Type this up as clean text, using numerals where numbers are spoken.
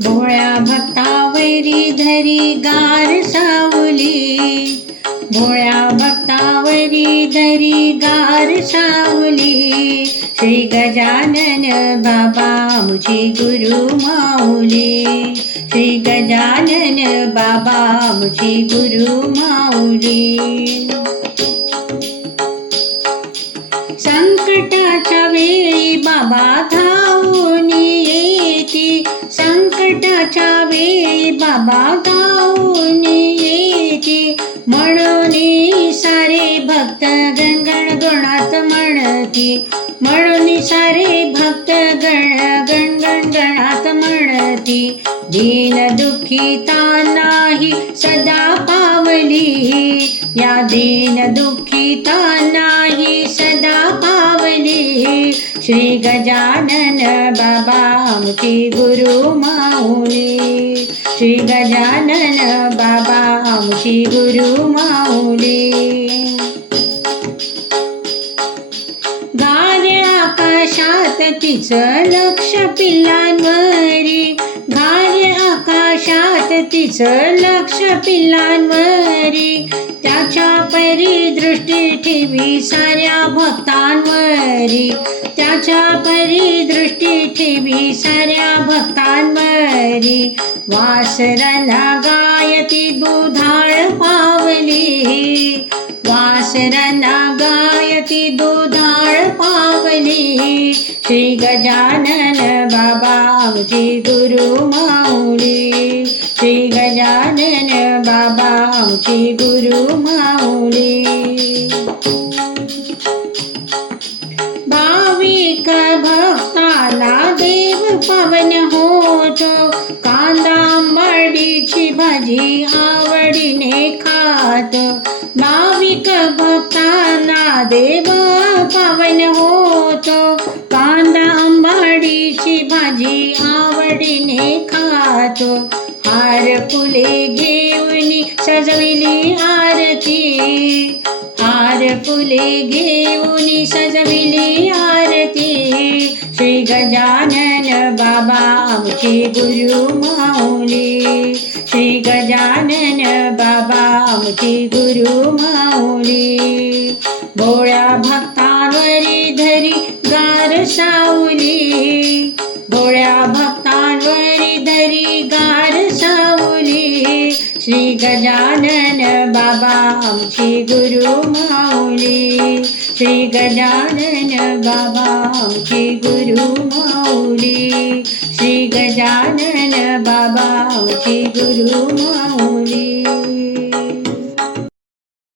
भोळ्या भक्तावरी धरी गार सावली, भोळ्या भक्तावरी धरी गार सावली. श्री गजानन बाबा मुझी गुरु माऊली, श्री गजानन बाबा मुझी गुरु माऊली. संकटाच्या वेळी बाबा धावून येती, संकटाच्या वेळी बाबा धावून येती. म्हणून सारे भक्त गणगण गणात म्हणती, म्हणून सारे भक्त गणगण गणात म्हणती. दीन दुःखितांनाही सदा पावली, या दीन दुःखितांनाही सदा पावली. श्री गजानन बाबा आमची गुरु माऊली, श्री गजानन बाबा आमची गुरु माऊली. गार आकाशात तिचं लक्ष पिल्लांवरी, गार आकाशात तिचं लक्ष पिल्लांवरी. त्याच्या परी दृष्टी ठेवी साऱ्या भक्तांवरी, त्याच्या परी दृष्टी ठेवी साऱ्या भक्तांवरी. वासराला गायती दुधाळ पावली, वासराला गायती दुधाळ पावली. श्री गजानन बाबा आमची गुरु माऊली, श्री गजानन बाबा आमची गुरु माऊली. भाविक भक्ताला देव पावन होतो, कांदा आंबाडीची भाजी आवडीने खातो. भाविक भक्तांना देव पावन होतो, कांदा आंबाडीची भाजी आवडीने खातो. हार फुले घेऊन सजविली आरती, हार फुले घेऊन सजविली आरती. श्री गजानन बाबा आमची गुरु माऊली, श्री गजानन बाबा आमची गुरु माऊली. भोळ्या भक्तांवरी धरी गार सावली, भोळ्या भक्तांवरी धरी गार सावली. श्री गजानन बाबा आमची गुरु माऊली, श्री गजानन बाबा आमची गुरु माऊली, श्री गजानन बाबा आमची गुरु माऊली.